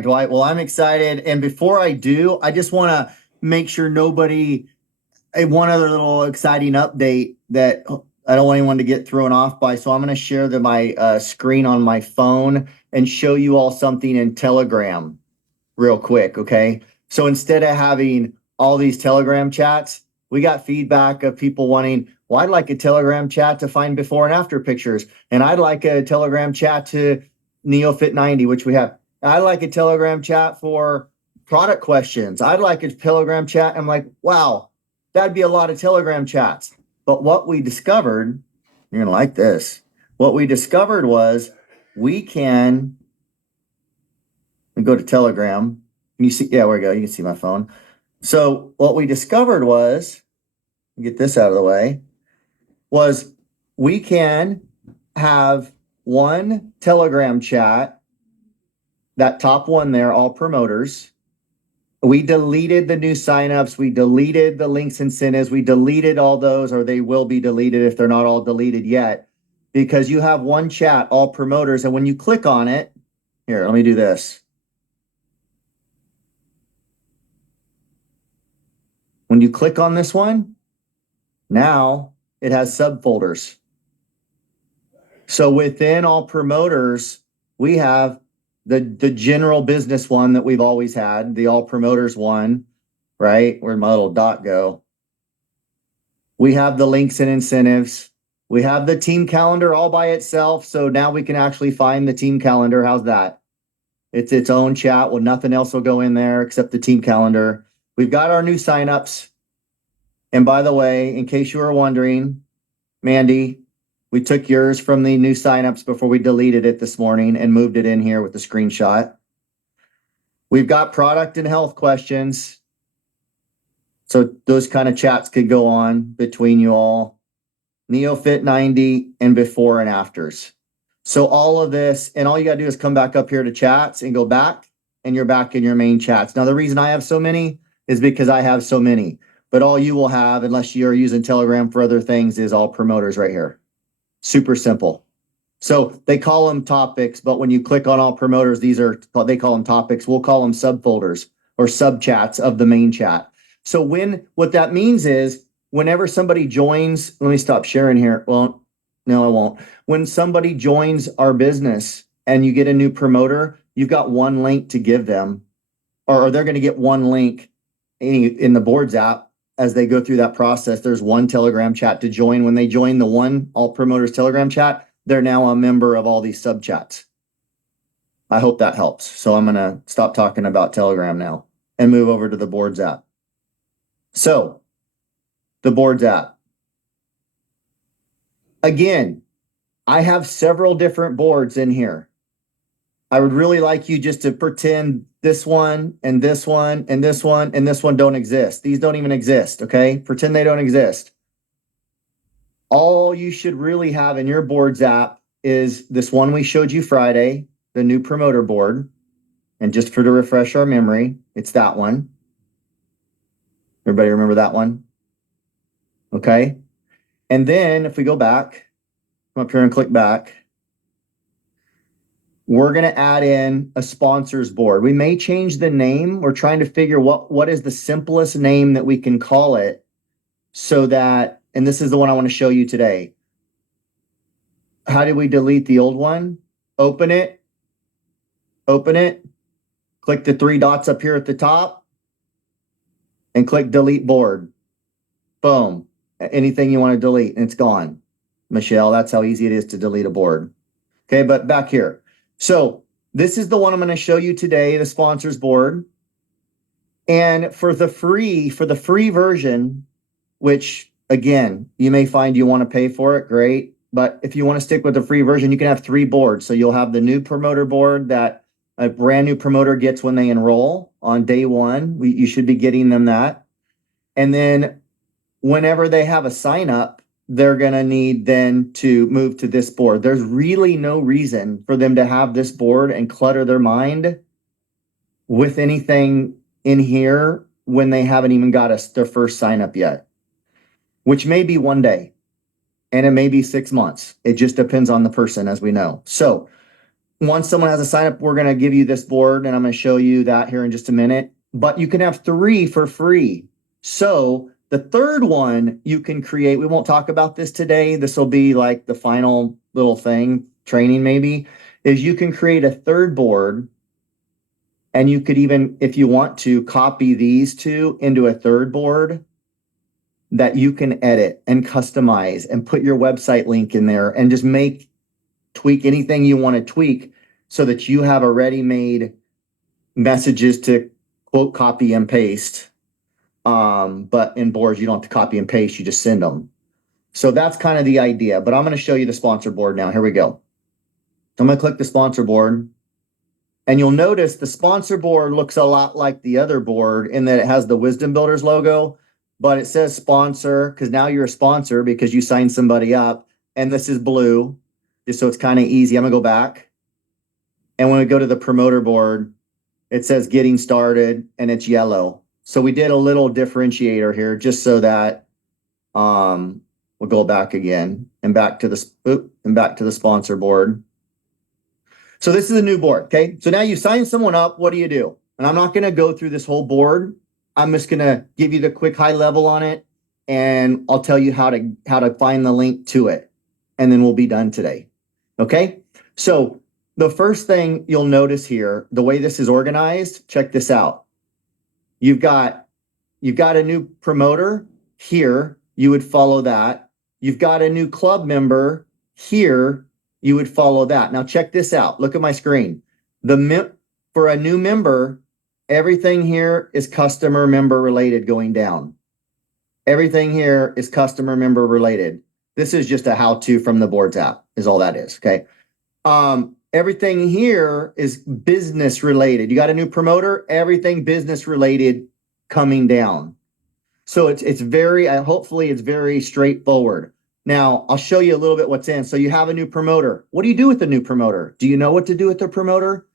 Dwight. Well, I'm excited. And before I do, I just want to make sure one other little exciting update that I don't want anyone to get thrown off by. So I'm going to share my screen on my phone and show you all something in Telegram real quick. Okay. So instead of having all these Telegram chats, we got feedback of people wanting, well, I'd like a Telegram chat to find before and after pictures. And I'd like a Telegram chat to NeoFit 90, which we have. I'd like a Telegram chat for product questions. I'd like a Telegram chat. I'm like, wow, that'd be a lot of Telegram chats. But what we discovered, you're going to like this. What we discovered was we can go to Telegram. Can you see? Yeah, there we go. You can see my phone. So what we discovered was, get this out of the way, was we can have one Telegram chat, that top one there, all promoters. We deleted the new signups. We deleted the links incentives. We deleted all those, or they will be deleted if they're not all deleted yet, because you have one chat, all promoters. And when you click on it, here, let me do this. When you click on this one, now it has subfolders. So within all promoters, we have the general business one that we've always had, the all promoters one, right? Where'd my little dot go? We have the links and incentives. We have the team calendar all by itself. So now we can actually find the team calendar. How's that? It's its own chat. Well, nothing else will go in there except the team calendar. We've got our new signups. And by the way, in case you were wondering, Mandy, we took yours from the new signups before we deleted it this morning and moved it in here with the screenshot. We've got product and health questions. So those kind of chats could go on between you all. NeoFit 90 and before and afters. So all of this, and all you got to do is come back up here to chats and go back, and you're back in your main chats. Now, the reason I have so many is because I have so many. But all you will have, unless you're using Telegram for other things, is all promoters right here. Super simple. So they call them topics, but when you click on all promoters, they call them topics. We'll call them subfolders or subchats of the main chat. So what that means is whenever somebody joins, let me stop sharing here. Well, no, I won't. When somebody joins our business and you get a new promoter, you've got one link to give them, or they're going to get one link in the boards app. As they go through that process, there's one Telegram chat to join. When they join the one all promoters Telegram chat, they're now a member of all these sub chats. I hope that helps. So I'm going to stop talking about Telegram now and move over to the boards app. So the boards app. Again, I have several different boards in here. I would really like you just to pretend this one and this one and this one and this one don't exist. These don't even exist, okay? Pretend they don't exist. All you should really have in your boards app is this one we showed you Friday, the new promoter board. And just to refresh our memory, it's that one. Everybody remember that one? Okay. And then if we go back, come up here and click back, we're going to add in a sponsors board. We may change the name. We're trying to figure what is the simplest name that we can call it so that, and this is the one I want to show you today. How did we delete the old one? Open it, click the three dots up here at the top and click delete board. Boom. Anything you want to delete and it's gone. Michelle, that's how easy it is to delete a board. Okay, but back here. So this is the one I'm going to show you today, the sponsors board. And for the free version, which again, you may find you want to pay for it, great. But if you want to stick with the free version, you can have 3 boards. So you'll have the new promoter board that a brand new promoter gets when they enroll on day 1. You should be getting them that. And then whenever they have a sign up, they're going to need then to move to this board. There's really no reason for them to have this board and clutter their mind with anything in here when they haven't even got their first sign up yet, which may be one day and it may be 6 months. It just depends on the person, as we know. So once someone has a sign up, we're going to give you this board, and I'm going to show you that here in just a minute. But you can have 3 for free. So the third one you can create, we won't talk about this today. This will be like the final little thing, training maybe, is you can create a third board. And you could even, if you want to, copy these 2 into a third board that you can edit and customize and put your website link in there and just tweak anything you want to tweak so that you have a ready-made messages to quote copy and paste. But in boards, you don't have to copy and paste, you just send them. So that's kind of the idea, but I'm going to show you the sponsor board now. Here we go. I'm going to click the sponsor board, and you'll notice the sponsor board looks a lot like the other board in that it has the Wisdom Builders logo, but it says sponsor because now you're a sponsor because you signed somebody up, and this is blue, just so it's kind of easy. I'm going to go back, and when we go to the promoter board, it says getting started, and it's yellow. So we did a little differentiator here just so that we'll go back again and back to the sponsor board. So this is a new board, okay? So now you sign someone up, what do you do? And I'm not going to go through this whole board. I'm just going to give you the quick high level on it, and I'll tell you how to find the link to it, and then we'll be done today. Okay? So the first thing you'll notice here, the way this is organized, check this out. You've got a new promoter here, you would follow that. You've got a new club member here, you would follow that. Now check this out. Look at my screen. For a new member, everything here is customer member related going down. Everything here is customer member related. This is just a how-to from the boards app is all that is, okay? Everything here is business related. You got a new promoter, everything business related coming down. So it's very, hopefully it's very straightforward. Now, I'll show you a little bit what's in. So you have a new promoter. What do you do with the new promoter? Do you know what to do with the promoter?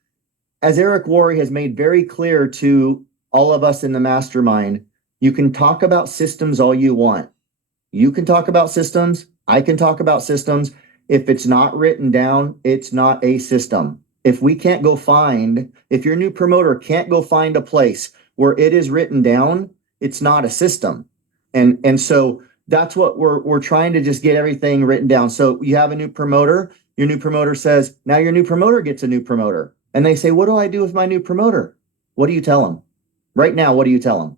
As Eric Worre has made very clear to all of us in the mastermind, you can talk about systems all you want. You can talk about systems. I can talk about systems. If it's not written down, it's not a system. If your new promoter can't go find a place where it is written down, it's not a system. And so that's what we're trying to just get everything written down. So you have a new promoter, your new promoter says, now your new promoter gets a new promoter. And they say, what do I do with my new promoter? What do you tell them? Right now, what do you tell them?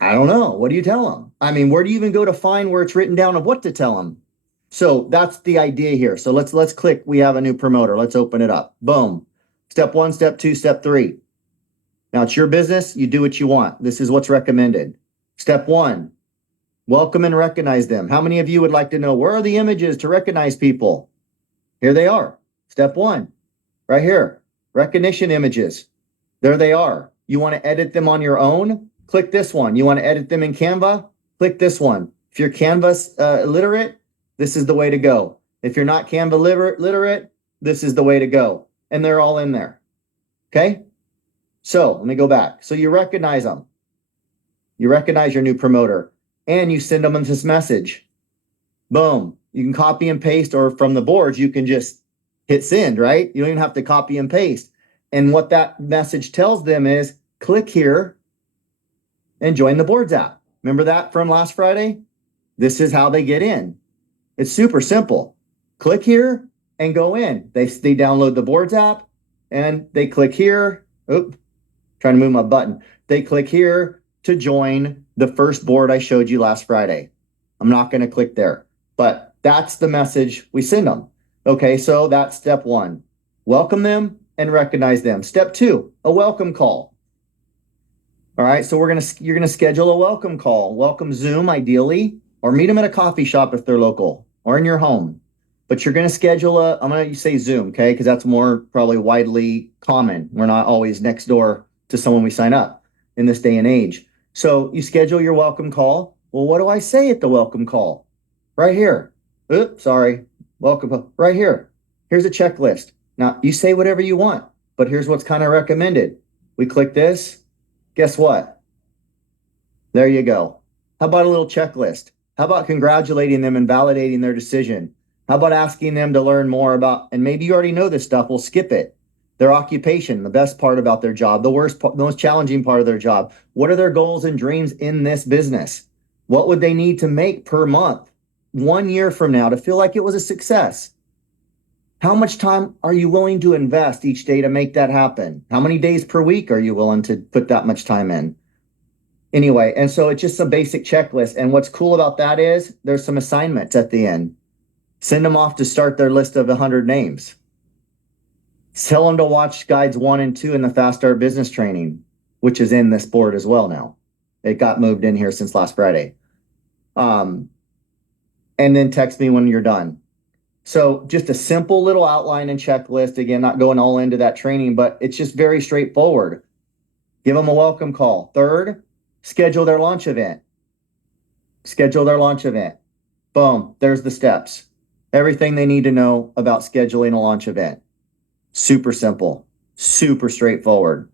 I don't know. What do you tell them? I mean, where do you even go to find where it's written down of what to tell them? So that's the idea here. So let's click, we have a new promoter. Let's open it up. Boom. Step 1, step 2, step 3. Now it's your business. You do what you want. This is what's recommended. Step 1, welcome and recognize them. How many of you would like to know where are the images to recognize people? Here they are. Step 1, right here, recognition images. There they are. You want to edit them on your own? Click this one. You want to edit them in Canva? Click this one. If you're Canva literate, this is the way to go. If you're not Canva literate, this is the way to go. And they're all in there. Okay? So let me go back. So you recognize them. You recognize your new promoter and you send them this message. Boom. You can copy and paste, or from the boards, you can just hit send, right? You don't even have to copy and paste. And what that message tells them is click here and join the boards app. Remember that from last Friday? This is how they get in. It's super simple. Click here and go in. They download the boards app and they click here. Oop, trying to move my button. They click here to join the first board I showed you last Friday. I'm not going to click there, but that's the message we send them. Okay, so that's step 1. Welcome them and recognize them. Step 2, a welcome call. All right, so you're gonna schedule a welcome call. Welcome Zoom ideally, or meet them at a coffee shop if they're local, or in your home. But you're gonna schedule I'm gonna say Zoom, okay? Because that's more probably widely common. We're not always next door to someone we sign up in this day and age. So you schedule your welcome call. Well, what do I say at the welcome call? Right here. Oops, sorry. Welcome, right here. Here's a checklist. Now, you say whatever you want, but here's what's kind of recommended. We click this. Guess what? There you go. How about a little checklist? How about congratulating them and validating their decision? How about asking them to learn more about, and maybe you already know this stuff, we'll skip it. Their occupation, the best part about their job, the worst part, the most challenging part of their job. What are their goals and dreams in this business? What would they need to make per month 1 year from now to feel like it was a success? How much time are you willing to invest each day to make that happen? How many days per week are you willing to put that much time in? Anyway, and so it's just a basic checklist. And what's cool about that is there's some assignments at the end. Send them off to start their list of 100 names. Tell them to watch guides 1 and 2 in the Fast Start Business Training, which is in this board as well now. It got moved in here since last Friday. And then text me when you're done. So just a simple little outline and checklist. Again, not going all into that training, but it's just very straightforward. Give them a welcome call. Third, schedule their launch event. Schedule their launch event. Boom, there's the steps. Everything they need to know about scheduling a launch event. Super simple, super straightforward.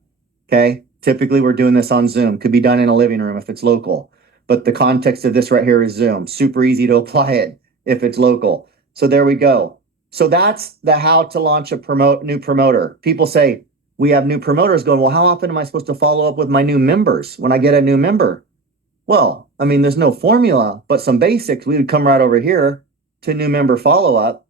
Okay. Typically we're doing this on Zoom. Could be done in a living room if it's local, but the context of this right here is Zoom. Super easy to apply it if it's local. So there we go. So that's the how to launch a new promoter. People say we have new promoters going, well, how often am I supposed to follow up with my new members when I get a new member? Well, I mean, there's no formula, but some basics. We would come right over here to new member follow-up.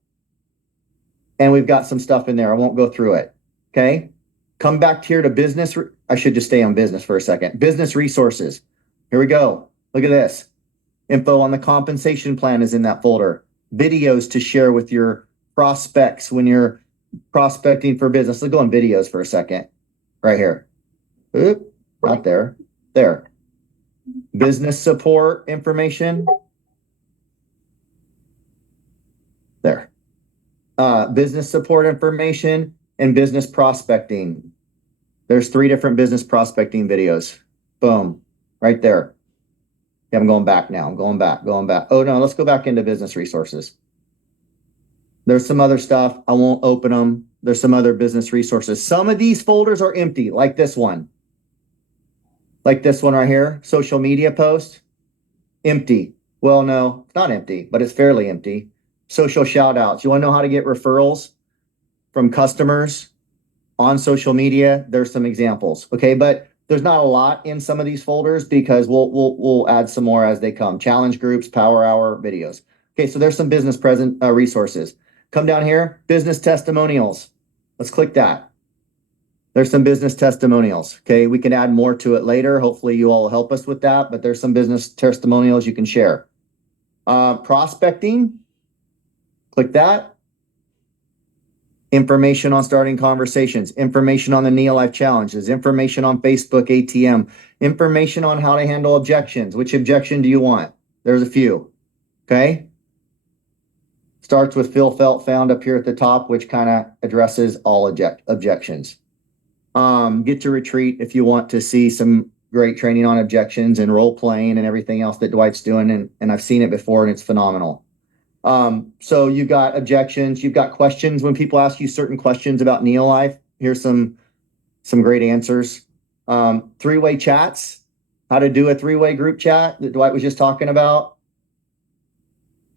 And we've got some stuff in there. I won't go through it. Okay. Come back here to business. I should just stay on business for a second. Business resources. Here we go. Look at this. Info on the compensation plan is in that folder. Videos to share with your prospects when you're prospecting for business. Let's go on videos for a second. Right here. Oop, not there. There. Business support information. There. Business support information and business prospecting. There's 3 different business prospecting videos. Boom, right there. Okay, I'm going back now. I'm going back. Oh no, let's go back into business resources. There's some other stuff. I won't open them. There's some other business resources. Some of these folders are empty, like this one. Like this one right here, social media post, empty. Well, no, it's not empty, but it's fairly empty. Social shout outs. You want to know how to get referrals from customers on social media? There's some examples. Okay. But there's not a lot in some of these folders because we'll add some more as they come. Challenge groups, power hour, videos. Okay. So there's some business resources. Come down here, business testimonials. Let's click that. There's some business testimonials. Okay. We can add more to it later. Hopefully you all help us with that, but there's some business testimonials you can share. Prospecting. Click that. Information on starting conversations, information on the Neolife challenges, information on Facebook ATM, information on how to handle objections. Which objection do you want? There's a few. Okay. Starts with Phil Felt found up here at the top, which kind of addresses all objections. Get to retreat if you want to see some great training on objections and role playing and everything else that Dwight's doing. And I've seen it before and it's phenomenal. So you've got objections, you've got questions. When people ask you certain questions about Neolife, here's some great answers. 3-way chats, how to do a 3-way group chat that Dwight was just talking about.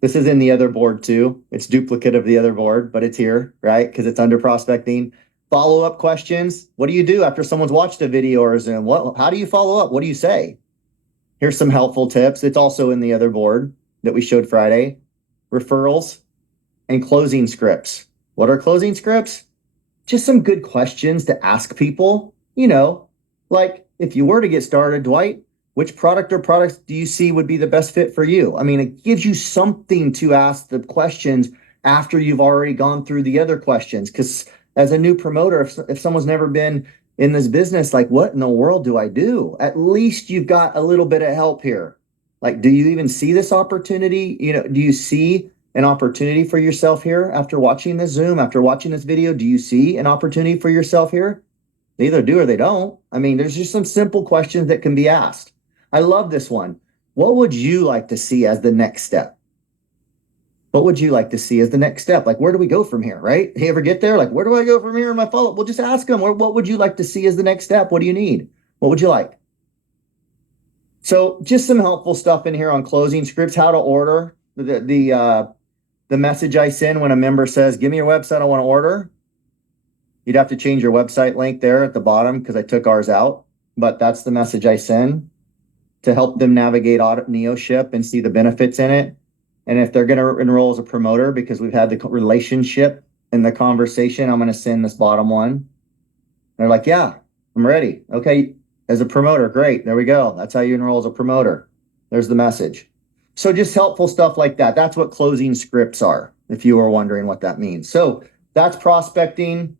This is in the other board too. It's duplicate of the other board, but it's here, right? Because it's under prospecting. Follow-up questions. What do you do after someone's watched a video or a Zoom? How do you follow up? What do you say? Here's some helpful tips. It's also in the other board that we showed Friday. Referrals and closing scripts. What are closing scripts? Just some good questions to ask people. You know, like if you were to get started, Dwight, which product or products do you see would be the best fit for you? I mean, it gives you something to ask the questions after you've already gone through the other questions. Because as a new promoter, if someone's never been in this business, like what in the world do I do? At least you've got a little bit of help here. Like, do you even see this opportunity? You know, do you see an opportunity for yourself here after watching this Zoom, after watching this video? Do you see an opportunity for yourself here? They either do or they don't. I mean, there's just some simple questions that can be asked. I love this one. What would you like to see as the next step? What would you like to see as the next step? Like, where do we go from here, right? You ever get there? Like, where do I go from here in my follow-up? Well, just ask them, what would you like to see as the next step? What do you need? What would you like? So just some helpful stuff in here on closing scripts, how to order the the message I send when a member says, give me your website, I want to order. You'd have to change your website link there at the bottom because I took ours out. But that's the message I send to help them navigate NeoShip and see the benefits in it. And if they're going to enroll as a promoter, because we've had the relationship and the conversation, I'm going to send this bottom one. They're like, yeah, I'm ready. Okay, as a promoter, great. There we go. That's how you enroll as a promoter. There's the message. So just helpful stuff like that. That's what closing scripts are, if you were wondering what that means. So that's prospecting.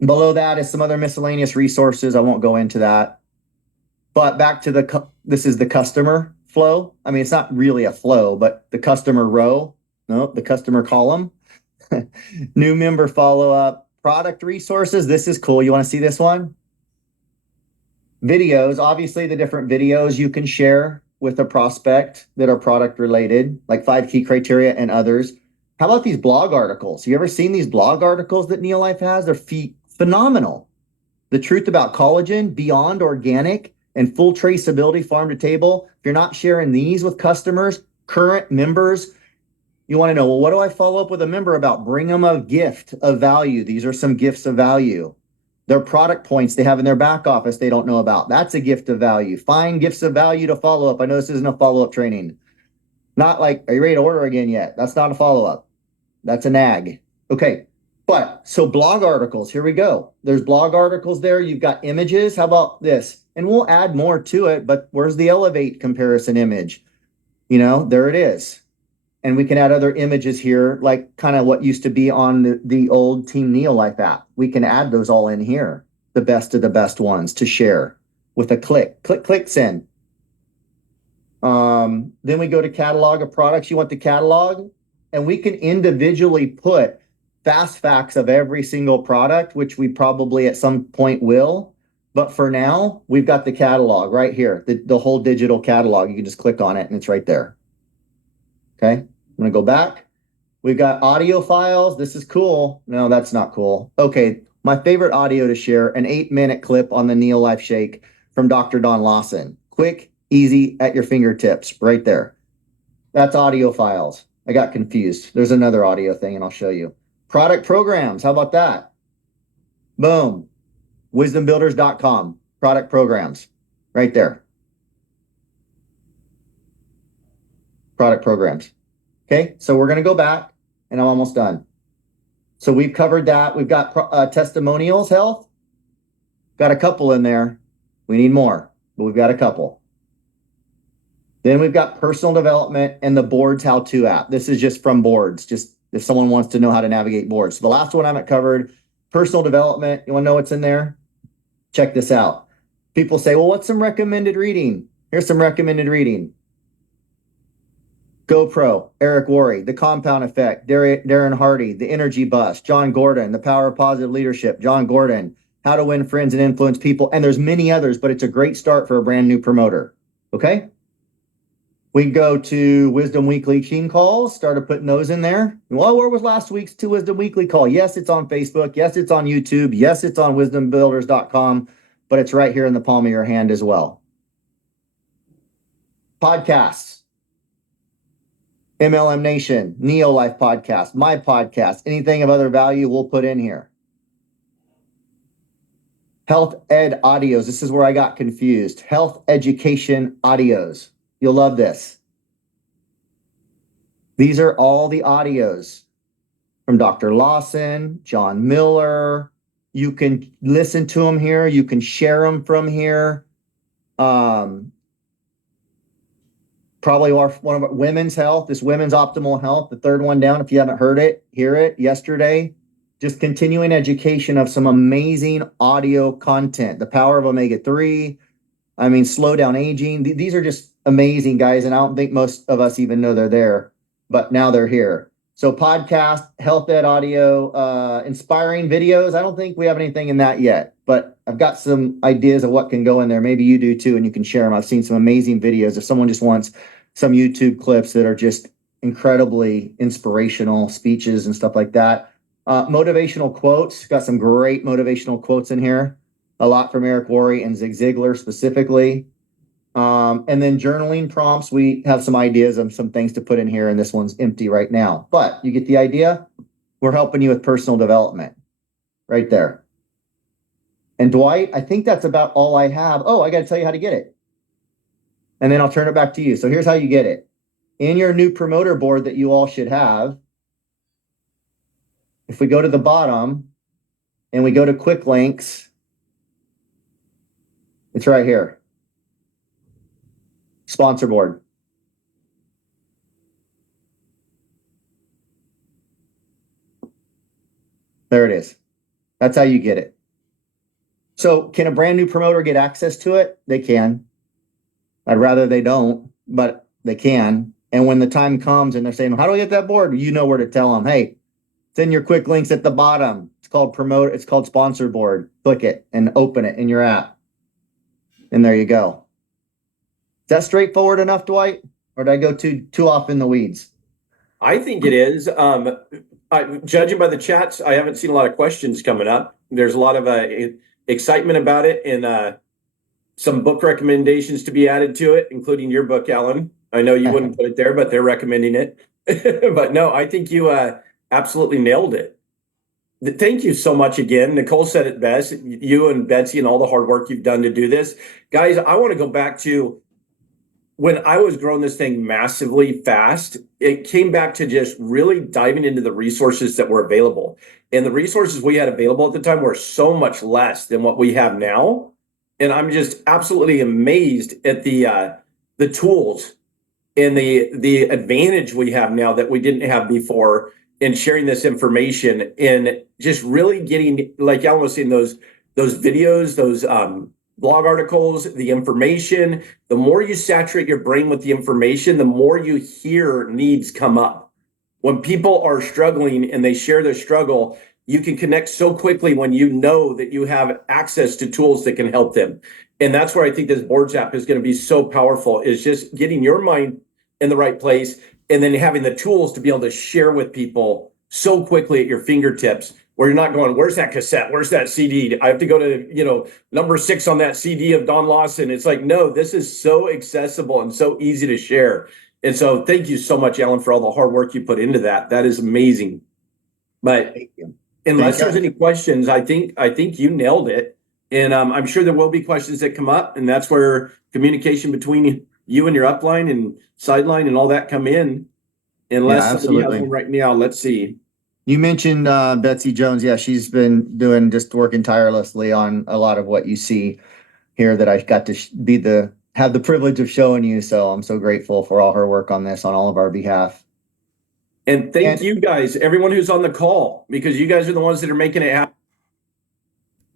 Below that is some other miscellaneous resources. I won't go into that. But back to this is the customer flow. I mean, it's not really a flow, but the customer row, no, the customer column, new member follow-up, product resources. This is cool. You want to see this one? Videos, obviously the different videos you can share with a prospect that are product related, like 5 key criteria and others. How about these blog articles? You ever seen these blog articles that Neolife has? They're phenomenal. The truth about collagen, beyond organic, and full traceability farm to table. If you're not sharing these with customers, current members, you want to know, well, what do I follow up with a member about? Bring them a gift of value. These are some gifts of value. Their product points they have in their back office they don't know about. That's a gift of value. Find gifts of value to follow up. I know this isn't a follow-up training. Not like, are you ready to order again yet? That's not a follow-up. That's a nag. Okay. But so blog articles, here we go. There's blog articles there. You've got images. How about this? And we'll add more to it, but where's the Elevate comparison image? You know, there it is. And we can add other images here, like kind of what used to be on the old Team Neolife app. We can add those all in here, the best of the best ones to share with a click, send. Then we go to catalog of products. You want the catalog, and we can individually put fast facts of every single product, which we probably at some point will. But for now, we've got the catalog right here, the whole digital catalog. You can just click on it and it's right there. Okay, I'm gonna go back. We've got audio files. This is cool. No, that's not cool. Okay, my favorite audio to share, an 8-minute clip on the Neolife Shake from Dr. Don Lawson. Quick, easy, at your fingertips, right there. That's audio files. I got confused. There's another audio thing and I'll show you. Product programs, how about that? Boom. Wisdombuilders.com, product programs, right there. Product programs. Okay, so we're going to go back and I'm almost done. So we've covered that. We've got testimonials, health. Got a couple in there. We need more, but we've got a couple. Then we've got personal development and the Boards how-to app. This is just from Boards, just if someone wants to know how to navigate Boards. So the last one I haven't covered, personal development. You want to know what's in there? Check this out. People say, well, what's some recommended reading? Here's some recommended reading. GoPro, Eric Worre, The Compound Effect, Darren Hardy, The Energy Bus, John Gordon, The Power of Positive Leadership, John Gordon, How to Win Friends and Influence People. And there's many others, but it's a great start for a brand new promoter. Okay? We go to Wisdom Weekly team calls, started putting those in there. Well, where was last week's 2 Wisdom Weekly call? Yes, it's on Facebook. Yes, it's on YouTube. Yes, it's on wisdombuilders.com, but it's right here in the palm of your hand as well. Podcasts. MLM Nation, Neolife podcast, my podcast, anything of other value we'll put in here. Health Ed audios. This is where I got confused. Health education audios. You'll love this. These are all the audios from Dr. Lawson, John Miller. You can listen to them here. You can share them from here. Probably one of our women's health, this women's optimal health, the third one down. If you haven't heard it, hear it yesterday. Just continuing education of some amazing audio content. The power of omega-3. I mean, slow down aging. These are just amazing, guys. And I don't think most of us even know they're there, but now they're here. So podcast, health ed audio, inspiring videos. I don't think we have anything in that yet, but I've got some ideas of what can go in there. Maybe you do too, and you can share them. I've seen some amazing videos. If someone just wants some YouTube clips that are just incredibly inspirational speeches and stuff like that. Motivational quotes. Got some great motivational quotes in here. A lot from Eric Worre and Zig Ziglar specifically. And then journaling prompts, we have some ideas of some things to put in here, and this one's empty right now. But you get the idea? We're helping you with personal development right there. And Dwight, I think that's about all I have. Oh, I got to tell you how to get it. And then I'll turn it back to you. So here's how you get it. In your new promoter board that you all should have, if we go to the bottom and we go to quick links, it's right here. Sponsor board. There it is. That's how you get it. So can a brand new promoter get access to it? They can. I'd rather they don't, but they can. And when the time comes and they're saying, how do I get that board? You know where to tell them, hey, it's in your quick links at the bottom. It's called promote. It's called sponsor board. Click it and open it in your app. And there you go. Is that straightforward enough, Dwight? Or did I go too off in the weeds? I think it is. Judging by the chats, I haven't seen a lot of questions coming up. There's a lot of excitement about it, and some book recommendations to be added to it, including your book, Alan. I know you wouldn't put it there, but they're recommending it. But no, I think you absolutely nailed it. Thank you so much again. Nicole said it best. You and Betsy and all the hard work you've done to do this. Guys, I want to go back to when I was growing this thing massively fast. It came back to just really diving into the resources that were available. And the resources we had available at the time were so much less than what we have now. And I'm just absolutely amazed at the tools and the advantage we have now that we didn't have before in sharing this information, and just really getting, like Alan was saying, those videos, those blog articles, the information. The more you saturate your brain with the information, the more you hear needs come up. When people are struggling and they share their struggle, you can connect so quickly when you know that you have access to tools that can help them. And that's where I think this boards app is going to be so powerful, is just getting your mind in the right place and then having the tools to be able to share with people so quickly at your fingertips, where you're not going, where's that cassette? Where's that CD? I have to go to, number 6 on that CD of Don Lawson. It's like, no, this is so accessible and so easy to share. And so thank you so much, Alan, for all the hard work you put into that. That is amazing. But unless there's any questions, I think you nailed it. And I'm sure there will be questions that come up, and that's where communication between you and your upline and sideline and all that come in. Unless somebody has one right now, let's see. You mentioned Betsy Jones. Yeah, she's been working tirelessly on a lot of what you see here that I got to have the privilege of showing you. So I'm so grateful for all her work on this on all of our behalf. And thank you guys, everyone who's on the call, because you guys are the ones that are making it happen.